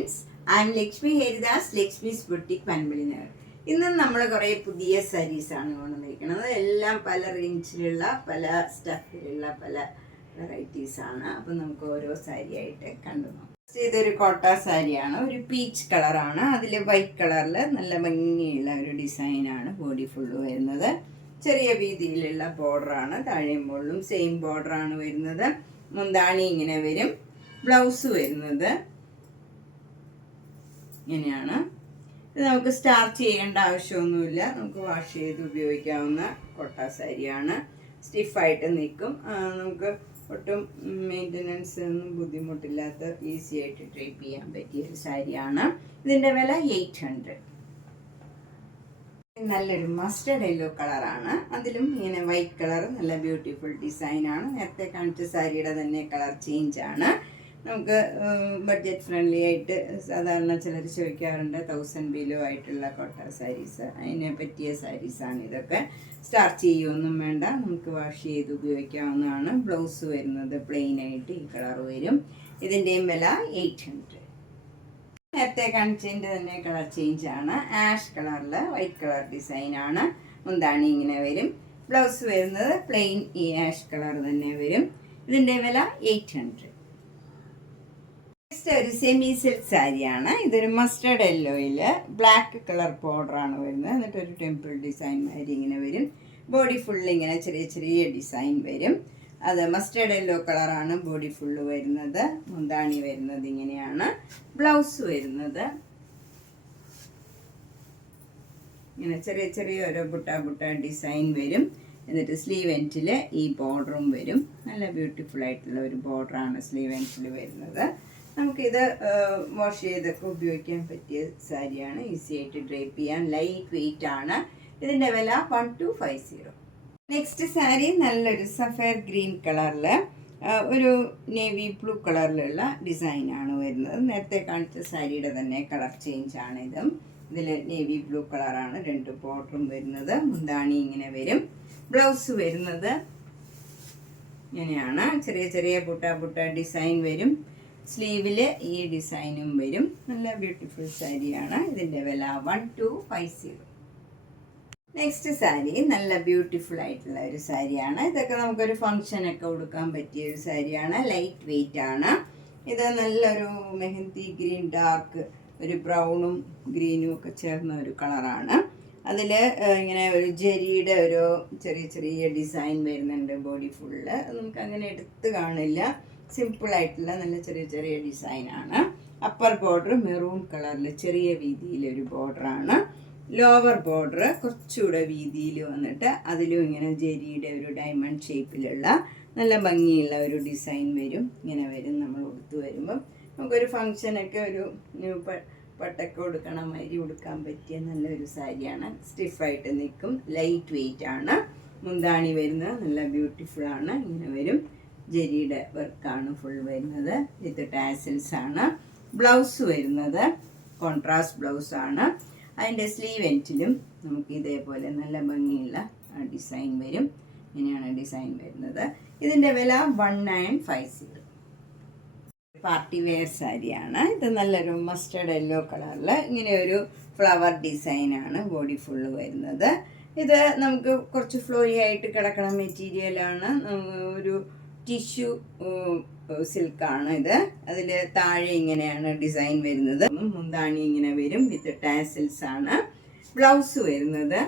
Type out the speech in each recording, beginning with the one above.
Friends, I am Lakshmi Haridas, Lakshmi's boutique Panampillynagar. ഇന്ന് നമ്മൾ കുറേ പുതിയ സാരീസാണ് കൊണ്ടുവന്നിരിക്കുന്നത്. എല്ലാം പല റേഞ്ചിലുള്ള, പല സ്റ്റഫിലുള്ള, പല വെറൈറ്റീസാണ്. അപ്പം നമുക്ക് ഓരോ സാരി ആയിട്ട് കണ്ടു നോക്കാം. ഇതൊരു കോട്ട സാരിയാണ്, ഒരു പീച്ച് കളറാണ്. അതിൽ വൈറ്റ് കളറിൽ നല്ല ഭംഗിയുള്ള ഒരു ഡിസൈനാണ് ബോഡി ഫുള്ള് വരുന്നത്. ചെറിയ വീതിയിലുള്ള ബോർഡറാണ്, താഴെയും മുകളിലും സെയിം ബോർഡറാണ് വരുന്നത്. മുന്താണി ഇങ്ങനെ വരും. ബ്ലൗസ് വരുന്നത് ഇങ്ങനെയാണ്. ഇത് നമുക്ക് സ്റ്റാർച്ച് ചെയ്യേണ്ട ആവശ്യമൊന്നുമില്ല, നമുക്ക് വാഷ് ചെയ്ത് ഉപയോഗിക്കാവുന്ന കോട്ട സാരിയാണ്. സ്റ്റിഫായിട്ട് നിൽക്കും, നമുക്ക് ഒട്ടും മെയിൻ്റനൻസ് ഒന്നും ബുദ്ധിമുട്ടില്ലാത്ത ഈസി ആയിട്ട് ഡ്രൈപ്പ് ചെയ്യാൻ പറ്റിയ ഒരു സാരിയാണ്. ഇതിൻ്റെ വില 800. നല്ലൊരു മസ്റ്റർഡ് യെല്ലോ കളറാണ്, അതിലും ഇങ്ങനെ വൈറ്റ് കളർ, നല്ല ബ്യൂട്ടിഫുൾ ഡിസൈനാണ്. നേരത്തെ കാണിച്ച സാരിയുടെ തന്നെ കളർ ചേഞ്ച് ആണ്. നമുക്ക് ബഡ്ജറ്റ് ഫ്രണ്ട്ലി ആയിട്ട്, സാധാരണ ചിലർ ചോദിക്കാറുണ്ട് 1000 ബിലോ ആയിട്ടുള്ള കോട്ട സാരീസ്, അതിനെ പറ്റിയ സാരീസാണ് ഇതൊക്കെ. സ്റ്റാർച്ച് ചെയ്യുമൊന്നും വേണ്ട, നമുക്ക് വാഷ് ചെയ്ത് ഉപയോഗിക്കാവുന്നതാണ്. ബ്ലൗസ് വരുന്നത് പ്ലെയിൻ ആയിട്ട് ഈ കളർ വരും. ഇതിൻ്റെയും വില 800. നേരത്തെ കാണിച്ചതിൻ്റെ തന്നെ കളർ ചേഞ്ച് ആണ്. ആഷ് കളറിൽ വൈറ്റ് കളർ ഡിസൈനാണ്. മുന്താണി ഇങ്ങനെ വരും. ബ്ലൗസ് വരുന്നത് പ്ലെയിൻ ഈ ആഷ് കളർ തന്നെ വരും. ഇതിൻ്റെ വില 800. നെക്സ്റ്റ് ഒരു സെമി സിൽക്ക് സാരിയാണ്. ഇതൊരു മസ്റ്റർഡ് യെല്ലോയിൽ ബ്ലാക്ക് കളർ ബോർഡറാണ് വരുന്നത്. എന്നിട്ടൊരു ടെമ്പിൾ ഡിസൈൻ മാതിരി ഇങ്ങനെ വരും. ബോഡി ഫുള്ള് ഇങ്ങനെ ചെറിയ ചെറിയ ഡിസൈൻ വരും. അത് മസ്റ്റർഡ് യെല്ലോ കളറാണ് ബോഡി ഫുള്ള് വരുന്നത്. മുന്താണി വരുന്നത് ഇങ്ങനെയാണ്. ബ്ലൗസ് വരുന്നത് ഇങ്ങനെ ചെറിയ ചെറിയ ഓരോ ബുട്ട ഡിസൈൻ വരും. എന്നിട്ട് സ്ലീവ് എൻഡിൽ ഈ ബോർഡറും വരും. നല്ല ബ്യൂട്ടിഫുൾ ആയിട്ടുള്ള ഒരു ബോർഡറാണ് സ്ലീവ് എൻഡിൽ വരുന്നത്. നമുക്കിത് വാഷ് ചെയ്തൊക്കെ ഉപയോഗിക്കാൻ പറ്റിയ സാരിയാണ്. ഈസി ആയിട്ട് ഡ്രൈപ്പ് ചെയ്യാൻ, ലൈറ്റ് വെയിറ്റ് ആണ്. ഇതിൻ്റെ വില 1250. നെക്സ്റ്റ് സാരി നല്ലൊരു സഫയർ ഗ്രീൻ കളറിൽ ഒരു നേവി ബ്ലൂ കളറിലുള്ള ഡിസൈനാണ് വരുന്നത്. നേരത്തെ കാണിച്ച സാരിയുടെ തന്നെ കളർ ചേഞ്ച് ആണ് ഇതും. ഇതിൽ നേവി ബ്ലൂ കളറാണ് 2 ബോർഡറും വരുന്നത്. മുന്താണി ഇങ്ങനെ വരും. ബ്ലൗസ് വരുന്നത് ഇങ്ങനെയാണ്. ചെറിയ ചെറിയ ബുട്ട ഡിസൈൻ വരും. സ്ലീവിൽ ഈ ഡിസൈനും വരും. നല്ല ബ്യൂട്ടിഫുൾ സാരിയാണ്. ഇതിൻ്റെ വില 1250. നെക്സ്റ്റ് സാരി നല്ല ബ്യൂട്ടിഫുൾ ആയിട്ടുള്ള ഒരു സാരിയാണ്. ഇതൊക്കെ നമുക്കൊരു ഫങ്ഷനൊക്കെ കൊടുക്കാൻ പറ്റിയ ഒരു സാരിയാണ്. ലൈറ്റ് വെയിറ്റ് ആണ്. ഇത് നല്ലൊരു മെഹന്തി ഗ്രീൻ, ഡാർക്ക് ഒരു ബ്രൗണും ഗ്രീനും ഒക്കെ ചേർന്ന ഒരു കളറാണ്. അതിൽ ഇങ്ങനെ ഒരു ജെരിയുടെ ഒരു ചെറിയ ചെറിയ ഡിസൈൻ വരുന്നുണ്ട് ബോഡി ഫുള്ള്. നമുക്ക് അങ്ങനെ എടുത്ത് കാണില്ല, സിമ്പിളായിട്ടുള്ള നല്ല ചെറിയ ചെറിയ ഡിസൈനാണ്. അപ്പർ ബോർഡർ മെറൂൺ കളറിൽ ചെറിയ വീതിയിലൊരു ബോർഡറാണ്. ലോവർ ബോർഡർ കുറച്ചുകൂടെ വീതിയിൽ വന്നിട്ട് അതിലും ഇങ്ങനെ ജെരിയുടെ ഒരു ഡയമണ്ട് ഷേപ്പിലുള്ള നല്ല ഭംഗിയുള്ള ഒരു ഡിസൈൻ വരും. ഇങ്ങനെ വരും നമ്മൾ ഉടുത്ത് വരുമ്പം. നമുക്കൊരു ഫങ്ഷനൊക്കെ ഒരു പട്ടൊക്കെ കൊടുക്കണ മാതിരി ഉടുക്കാൻ പറ്റിയ നല്ലൊരു സാരിയാണ്. സ്റ്റിഫായിട്ട് നിൽക്കും, ലൈറ്റ് വെയിറ്റ് ആണ്. മുന്താണി വരുന്നത് നല്ല ബ്യൂട്ടിഫുൾ ആണ്. ഇങ്ങനെ വരും. ജെരിയുടെ വർക്കാണ് ഫുൾ വരുന്നത്. വിത്ത് ടാസൽസ് ആണ്. ബ്ലൗസ് വരുന്നത് കോൺട്രാസ്റ്റ് ബ്ലൗസാണ്. അതിൻ്റെ സ്ലീവ് എൻഡിലും നമുക്ക് ഇതേപോലെ നല്ല ഭംഗിയുള്ള ഡിസൈൻ വരും. ഇങ്ങനെയാണ് ഡിസൈൻ വരുന്നത്. ഇതിൻ്റെ വില 1950. പാർട്ടി വെയർ സാരിയാണ്. ഇത് നല്ലൊരു മസ്റ്റർഡ് യെല്ലോ കളറിൽ ഇങ്ങനെ ഒരു ഫ്ലവർ ഡിസൈനാണ് ബോഡി ഫുള്ള് വരുന്നത്. ഇത് നമുക്ക് കുറച്ച് ഫ്ലോയി ആയിട്ട് കിടക്കണ മെറ്റീരിയലാണ്. ഒരു ടിഷ്യൂ സിൽക്കാണ് ഇത്. അതിൽ താഴെ ഇങ്ങനെയാണ് ഡിസൈൻ വരുന്നത്. മുന്താണി ഇങ്ങനെ വരും. വിത്ത് ടാസൽസ് ആണ്. ബ്ലൗസ് വരുന്നത്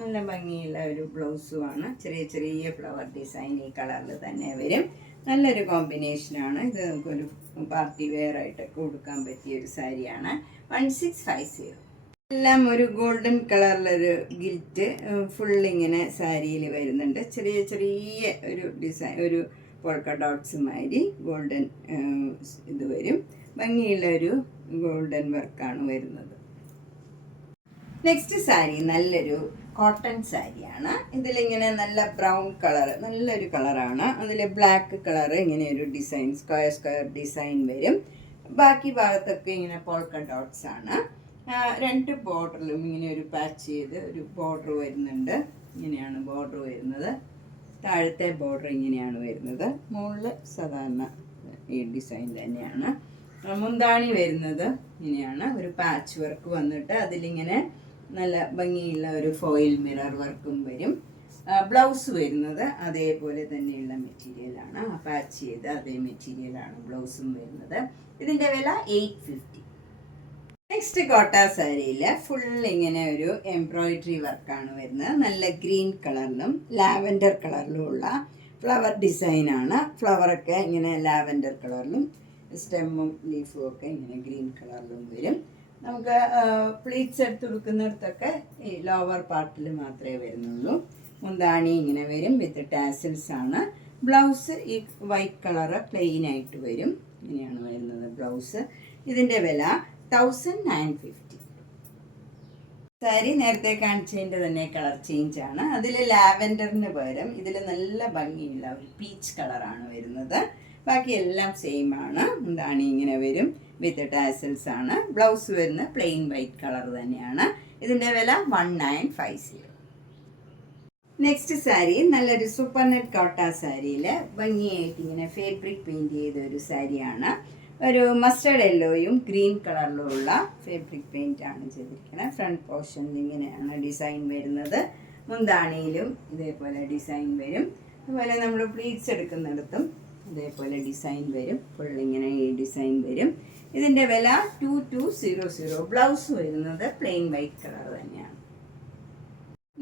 നല്ല ഭംഗിയുള്ള ഒരു ബ്ലൗസുമാണ്. ചെറിയ ചെറിയ ഫ്ലവർ ഡിസൈൻ ഈ കളറിൽ തന്നെ വരും. നല്ലൊരു കോമ്പിനേഷനാണ്. ഇത് നമുക്കൊരു പാർട്ടി വെയർ ആയിട്ടൊക്കെ കൊടുക്കാൻ പറ്റിയ ഒരു സാരിയാണ്. 1650. എല്ലാം ഒരു ഗോൾഡൻ കളറിലൊരു ഗിൽറ്റ് ഫുള്ളിങ്ങനെ സാരിയിൽ വരുന്നുണ്ട്. ചെറിയ ചെറിയ ഒരു ഡിസൈൻ, ഒരു പോൾക്ക ഡോട്ട്സ് മാതിരി ഗോൾഡൻ ഇത് വരും. ഭംഗിയുള്ള ഒരു ഗോൾഡൻ വർക്കാണ് വരുന്നത്. നെക്സ്റ്റ് സാരി നല്ലൊരു കോട്ടൺ സാരിയാണ്. ഇതിലിങ്ങനെ നല്ല ബ്രൗൺ കളർ, നല്ലൊരു കളറാണ്. അതിൽ ബ്ലാക്ക് കളർ ഇങ്ങനെ ഒരു ഡിസൈൻ, സ്ക്വയർ ഡിസൈൻ വരും. ബാക്കി ഭാഗത്തൊക്കെ ഇങ്ങനെ പോൾക്ക ഡോട്ട്സ് ആണ്. 2 ബോർഡറിലും ഇങ്ങനെ ഒരു പാച്ച് ചെയ്ത് ഒരു ബോർഡർ വരുന്നുണ്ട്. ഇങ്ങനെയാണ് ബോർഡർ വരുന്നത്. താഴത്തെ ബോർഡർ ഇങ്ങനെയാണ് വരുന്നത്. മുകളിൽ സാധാരണ ഈ ഡിസൈൻ തന്നെയാണ്. മുന്താണി വരുന്നത് ഇങ്ങനെയാണ്, ഒരു പാച്ച് വർക്ക് വന്നിട്ട് അതിലിങ്ങനെ നല്ല ഭംഗിയുള്ള ഒരു ഫോയിൽ മിറർ വർക്കും വരും. ബ്ലൗസ് വരുന്നത് അതേപോലെ തന്നെയുള്ള മെറ്റീരിയലാണ്, പാച്ച് ചെയ്ത് അതേ മെറ്റീരിയലാണ് ബ്ലൗസും വരുന്നത്. ഇതിൻ്റെ വില 850. നെക്സ്റ്റ് കോട്ട സാരിയിൽ ഫുൾ ഇങ്ങനെ ഒരു എംബ്രോയിഡറി വർക്കാണ് വരുന്നത്. നല്ല ഗ്രീൻ കളറിലും ലാവൻഡർ കളറിലും ഉള്ള ഫ്ലവർ ഡിസൈനാണ്. ഫ്ലവറൊക്കെ ഇങ്ങനെ ലാവൻഡർ കളറിലും സ്റ്റെമ്മും ലീഫും ഒക്കെ ഇങ്ങനെ ഗ്രീൻ കളറിലും വരും. നമുക്ക് പ്ലീറ്റ്സ് എടുത്ത് കൊടുക്കുന്നിടത്തൊക്കെ ഈ ലോവർ പാർട്ടിൽ മാത്രമേ വരുന്നുള്ളൂ. മുന്താണി ഇങ്ങനെ വരും വിത്ത് ടാസിൽസ് ആണ്. ബ്ലൗസ് ഈ വൈറ്റ് കളറ് പ്ലെയിൻ ആയിട്ട് വരും, ഇങ്ങനെയാണ് വരുന്നത് ബ്ലൗസ്. ഇതിൻ്റെ വില 1950. സാരി നേരത്തെ കാണിച്ചതിൻ്റെ തന്നെ കളർ ചേഞ്ച് ആണ്. അതിൽ ലാവൻഡറിന് പകരം ഇതിൽ നല്ല ഭംഗിയുള്ള ഒരു പീച്ച് കളറാണ് വരുന്നത്. ബാക്കി എല്ലാം സെയിം ആണ്. മുന്താണി ഇങ്ങനെ വരും വിത്ത് ടാസൽസ് ആണ്. ബ്ലൗസ് വരുന്ന പ്ലെയിൻ വൈറ്റ് കളർ തന്നെയാണ്. ഇതിൻ്റെ വില 1950. നെക്സ്റ്റ് സാരി നല്ലൊരു സൂപ്പർ നെറ്റ് കോട്ട സാരിയിൽ ഭംഗിയായിട്ട് ഇങ്ങനെ ഫാബ്രിക് പെയിൻറ് ചെയ്ത ഒരു സാരിയാണ്. ഒരു മസ്റ്റർഡ് യെല്ലോയും ഗ്രീൻ കളറിലും ഉള്ള ഫാബ്രിക് പെയിൻ്റ് ആണ് ചെയ്തിരിക്കുന്നത്. ഫ്രണ്ട് പോർഷനിൽ ഇങ്ങനെയാണ് ഡിസൈൻ വരുന്നത്. മുന്താണിയിലും ഇതേപോലെ ഡിസൈൻ വരും. അതുപോലെ നമ്മൾ പ്ലീറ്റ്സ് എടുക്കുന്നിടത്തും ഇതേപോലെ ഡിസൈൻ വരും. ഫുൾ ഇങ്ങനെ ഈ ഡിസൈൻ വരും. ഇതിൻ്റെ വില 2200. ബ്ലൗസ് വരുന്നത് പ്ലെയിൻ വൈറ്റ് കളർ തന്നെയാണ്.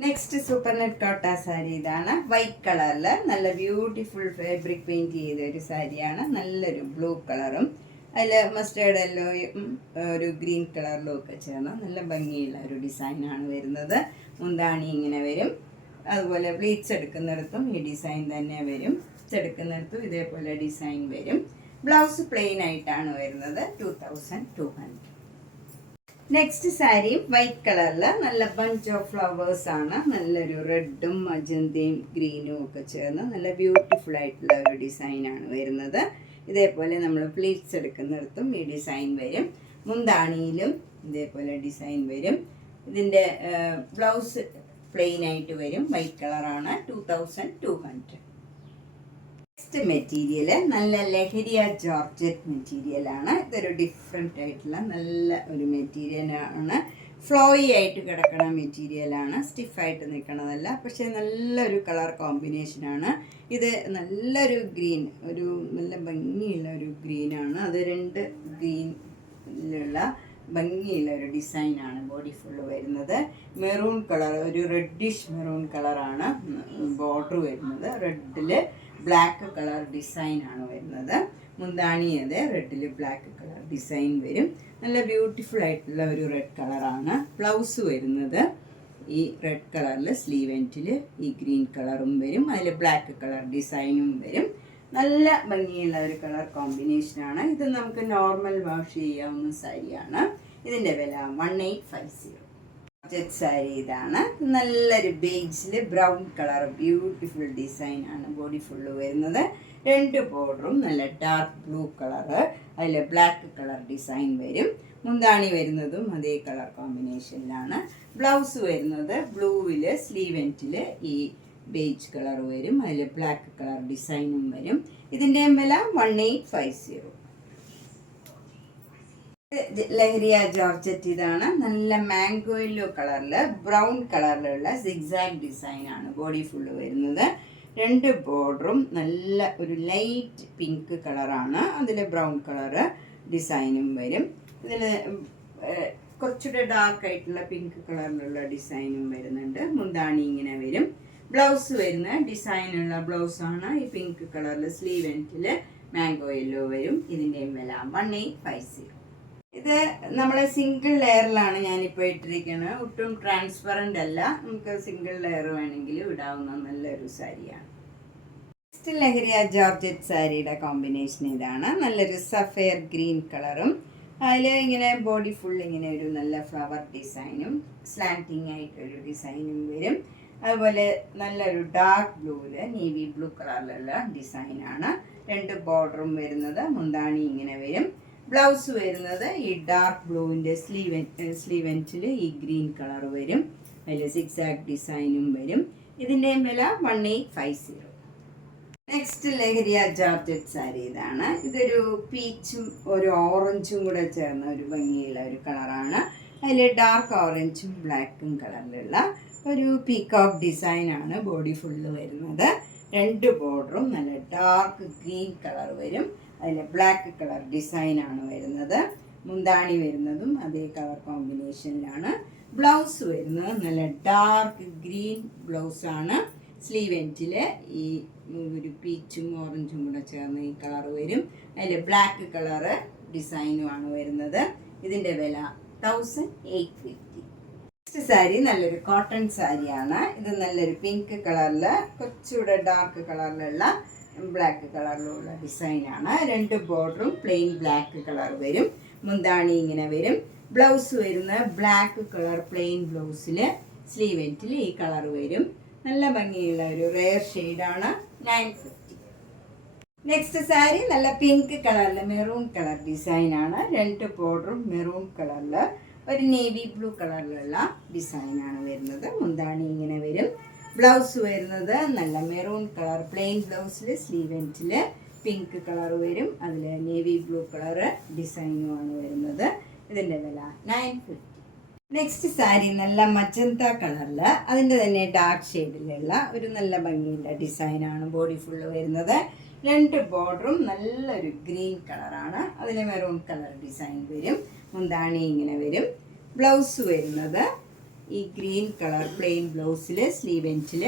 നെക്സ്റ്റ് സൂപ്പർ നെറ്റ് കോട്ട സാരി ഇതാണ്. വൈറ്റ് കളറിൽ നല്ല ബ്യൂട്ടിഫുൾ ഫാബ്രിക് പെയിൻറ് ചെയ്ത ഒരു സാരിയാണ്. നല്ലൊരു ബ്ലൂ കളറും അതിൽ മസ്റ്റേർഡ് യെല്ലോയും ഒരു ഗ്രീൻ കളറിലും ഒക്കെ ചേർന്ന് നല്ല ഭംഗിയുള്ള ഒരു ഡിസൈനാണ് വരുന്നത്. മുന്താണി ഇങ്ങനെ വരും. അതുപോലെ പ്ലീറ്റ്സ് എടുക്കുന്നിടത്തും ഈ ഡിസൈൻ തന്നെ വരും. എടുക്കുന്നിടത്തും ഇതേപോലെ ഡിസൈൻ വരും. ബ്ലൗസ് പ്ലെയിൻ ആയിട്ടാണ് വരുന്നത്. 2200. നെക്സ്റ്റ് സാരി വൈറ്റ് കളറിൽ നല്ല ബഞ്ച് ഓഫ് ഫ്ലവേഴ്സ് ആണ്. നല്ലൊരു റെഡും മജന്തയും ഗ്രീനും ഒക്കെ ചേർന്ന് നല്ല ബ്യൂട്ടിഫുൾ ആയിട്ടുള്ള ഒരു ഡിസൈനാണ് വരുന്നത്. ഇതേപോലെ നമ്മൾ പ്ലീറ്റ്സ് എടുക്കുന്നിടത്തും ഈ ഡിസൈൻ വരും. മുന്താണിയിലും ഇതേപോലെ ഡിസൈൻ വരും. ഇതിൻ്റെ ബ്ലൗസ് പ്ലെയിൻ ആയിട്ട് വരും. വൈറ്റ് കളറാണ്. 2200. നെക്സ്റ്റ് മെറ്റീരിയൽ നല്ല ലഹരിയ ജോർജറ്റ് മെറ്റീരിയലാണ്. ഇതൊരു ഡിഫറെൻ്റ് ആയിട്ടുള്ള നല്ല ഒരു മെറ്റീരിയലാണ്. ഫ്ലോയി ആയിട്ട് കിടക്കണ മെറ്റീരിയലാണ്. സ്റ്റിഫായിട്ട് നിൽക്കണതല്ല, പക്ഷേ നല്ലൊരു കളർ കോമ്പിനേഷനാണ്. ഇത് നല്ലൊരു ഗ്രീൻ, ഒരു നല്ല ഭംഗിയുള്ള ഒരു ഗ്രീനാണ്. അത് രണ്ട് ഗ്രീനിലുള്ള ഭംഗിയുള്ള ഒരു ഡിസൈനാണ് ബോഡി ഫുള്ള് വരുന്നത്. മെറൂൺ കളർ, ഒരു റെഡിഷ് മെറൂൺ കളറാണ് ബോർഡർ വരുന്നത്. റെഡിൽ ബ്ലാക്ക് കളർ ഡിസൈനാണ് വരുന്നത്. മുന്താണി അതെ റെഡിൽ ബ്ലാക്ക് കളർ ഡിസൈൻ വരും. നല്ല ബ്യൂട്ടിഫുൾ ആയിട്ടുള്ള ഒരു റെഡ് കളറാണ്. ബ്ലൗസ് വരുന്നത് ഈ റെഡ് കളറിൽ സ്ലീവ് എൻഡിൽ ഈ ഗ്രീൻ കളറും വരും. അതിൽ ബ്ലാക്ക് കളർ ഡിസൈനും വരും. നല്ല ഭംഗിയുള്ള ഒരു കളർ കോമ്പിനേഷനാണ്. ഇത് നമുക്ക് നോർമൽ വാഷ് ചെയ്യാവുന്ന സാരിയാണ്. ഇതിൻ്റെ വില 1850. ജെറ്റ് സാരി ഇതാണ്. നല്ലൊരു ബേജിൽ ബ്രൗൺ കളർ ബ്യൂട്ടിഫുൾ ഡിസൈനാണ് ബോഡി ഫുള്ള് വരുന്നത്. രണ്ട് ബോർഡറും നല്ല ഡാർക്ക് ബ്ലൂ കളറ്, അതിൽ ബ്ലാക്ക് കളർ ഡിസൈൻ വരും. മുന്താണി വരുന്നതും അതേ കളർ കോമ്പിനേഷനിലാണ്. ബ്ലൗസ് വരുന്നത് ബ്ലൂവിൽ സ്ലീവ് എൻഡിൽ ഈ ബേജ് കളർ വരും. അതിൽ ബ്ലാക്ക് കളർ ഡിസൈനും വരും. ഇതിൻ്റെ വില 1850. ലഹരിയ ജോർജറ്റ് ഇതാണ്. നല്ല മാംഗോ യെല്ലോ കളറിൽ ബ്രൗൺ കളറിലുള്ള സിഗ്സാഗ് ഡിസൈനാണ് ബോഡി ഫുള്ള് വരുന്നത്. രണ്ട് ബോർഡറും നല്ല ഒരു ലൈറ്റ് പിങ്ക് കളറാണ്. അതിൽ ബ്രൗൺ കളറ് ഡിസൈനും വരും. ഇതിൽ കുറച്ചുകൂടെ ഡാർക്ക് ആയിട്ടുള്ള പിങ്ക് കളറിലുള്ള ഡിസൈനും വരുന്നുണ്ട്. മുന്താണി ഇങ്ങനെ വരും. ബ്ലൗസ് വരുന്ന ഡിസൈനുള്ള ബ്ലൗസാണ്. ഈ പിങ്ക് കളറിൽ സ്ലീവ് എൻഡിൽ മാംഗോ യെല്ലോ വരും. ഇതിൻ്റെയും വില 1850. ഇത് നമ്മൾ സിംഗിൾ ലെയറിലാണ് ഞാനിപ്പോൾ ഇട്ടിരിക്കുന്നത്. ഒട്ടും ട്രാൻസ്പെറൻ്റ് അല്ല. നമുക്ക് സിംഗിൾ ലെയർ വേണമെങ്കിൽ ഇടാവുന്ന നല്ലൊരു സാരിയാണ്. നെക്സ്റ്റ് ലഹരിയ ജോർജറ്റ് സാരിയുടെ കോമ്പിനേഷൻ ഇതാണ്. നല്ലൊരു സഫയർ ഗ്രീൻ കളറും അതിൽ ഇങ്ങനെ ബോഡി ഫുൾ ഇങ്ങനെ ഒരു നല്ല ഫ്ലവർ ഡിസൈനും സ്ലാൻറ്റിങ് ആയിട്ടൊരു ഡിസൈനും വരും. അതുപോലെ നല്ലൊരു ഡാർക്ക് ബ്ലൂവിൽ നേവി ബ്ലൂ കളറിലുള്ള ഡിസൈനാണ്. രണ്ട് ബോർഡറും വരുന്നത്. മുന്താണി ഇങ്ങനെ വരും. ബ്ലൗസ് വരുന്നത് ഈ ഡാർക്ക് ബ്ലൂവിൻ്റെ സ്ലീവ് എൻഡിൽ ഈ ഗ്രീൻ കളർ വരും. അതിൽ സിക്സാഗ് ഡിസൈനും വരും. ഇതിൻ്റെയും വില 1850. നെക്സ്റ്റ് ലഹരിയ ജോർജറ്റ് സാരി ഇതാണ്. ഇതൊരു പീച്ചും ഒരു ഓറഞ്ചും കൂടെ ചേർന്ന ഒരു ഭംഗിയുള്ള ഒരു കളറാണ്. അതിൽ ഡാർക്ക് ഓറഞ്ചും ബ്ലാക്കും കളറിലുള്ള ഒരു പീകോക്ക് ഡിസൈനാണ് ബോഡി ഫുള്ള് വരുന്നത്. രണ്ട് ബോർഡറും നല്ല ഡാർക്ക് ഗ്രീൻ കളർ വരും. അതിൽ ബ്ലാക്ക് കളർ ഡിസൈനാണ് വരുന്നത്. മുന്താണി വരുന്നതും അതേ കളർ കോമ്പിനേഷനിലാണ്. ബ്ലൗസ് വരുന്നത് നല്ല ഡാർക്ക് ഗ്രീൻ ബ്ലൗസാണ്. സ്ലീവ് എൻഡിൽ ഈ ഒരു പീച്ചും ഓറഞ്ചും കൂടെ ചേർന്ന് ഈ കളർ വരും. അതിൽ ബ്ലാക്ക് കളറ് ഡിസൈനുമാണ് വരുന്നത്. ഇതിൻ്റെ വില 1850. നെക്സ്റ്റ് സാരി നല്ലൊരു കോട്ടൺ സാരിയാണ്. ഇത് നല്ലൊരു പിങ്ക് കളറിൽ കുറച്ചുകൂടെ ഡാർക്ക് കളറിലുള്ള ബ്ലാക്ക് കളറിലുള്ള ഡിസൈനാണ്. രണ്ട് ബോർഡറും പ്ലെയിൻ ബ്ലാക്ക് കളർ വരും. മുന്താണി ഇങ്ങനെ വരും. ബ്ലൗസ് വരുന്ന ബ്ലാക്ക് കളർ പ്ലെയിൻ ബ്ലൗസിൽ സ്ലീവ് എൻഡിൽ ഈ കളർ വരും. നല്ല ഭംഗിയുള്ള ഒരു റെയർ ഷെയ്ഡാണ്. 950. നെക്സ്റ്റ് സാരി നല്ല പിങ്ക് കളറിൽ മെറൂൺ കളർ ഡിസൈനാണ്. രണ്ട് ബോർഡറും മെറൂൺ കളറിൽ ഒരു നേവി ബ്ലൂ കളറിലുള്ള ഡിസൈനാണ് വരുന്നത്. മുന്താണി ഇങ്ങനെ വരും. ബ്ലൗസ് വരുന്നത് നല്ല മെറൂൺ കളർ പ്ലെയിൻ ബ്ലൗസിൽ സ്ലീവ് എൻഡിൽ പിങ്ക് കളർ വരും. അതിൽ നേവി ബ്ലൂ കളർ ഡിസൈനുമാണ് വരുന്നത്. ഇതിൻ്റെ വില 950. നെക്സ്റ്റ് സാരി നല്ല മജന്ത കളറിൽ അതിൻ്റെ തന്നെ ഡാർക്ക് ഷെയ്ഡിലുള്ള ഒരു നല്ല ഭംഗിയുള്ള ഡിസൈനാണ് ബോഡി ഫുള്ള് വരുന്നത്. രണ്ട് ബോർഡറും നല്ലൊരു ഗ്രീൻ കളറാണ്. അതിൽ മെറൂൺ കളർ ഡിസൈൻ വരും. മുന്താണി ഇങ്ങനെ വരും. ബ്ലൗസ് വരുന്നത് ഈ ഗ്രീൻ കളർ പ്ലെയിൻ ബ്ലൗസിൽ സ്ലീവ് എൻഡിൽ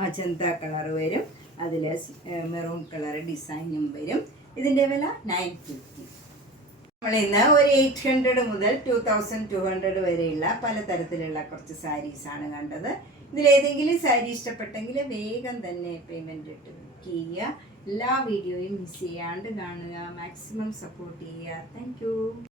മജന്ത കളർ വരും. അതിൽ മെറൂൺ കളർ ഡിസൈനും വരും. ഇതിൻ്റെ വില 950. നമ്മളിന്ന് ഒരു 800 മുതൽ 2200 വരെയുള്ള പലതരത്തിലുള്ള കുറച്ച് സാരീസാണ് കണ്ടത്. ഇതിലേതെങ്കിലും സാരി ഇഷ്ടപ്പെട്ടെങ്കിൽ വേഗം തന്നെ പേയ്മെൻറ്റ് ഇട്ട് ചെയ്യുക. എല്ലാ വീഡിയോയും മിസ് ചെയ്യാണ്ട് കാണുക. മാക്സിമം സപ്പോർട്ട് ചെയ്യുക. താങ്ക്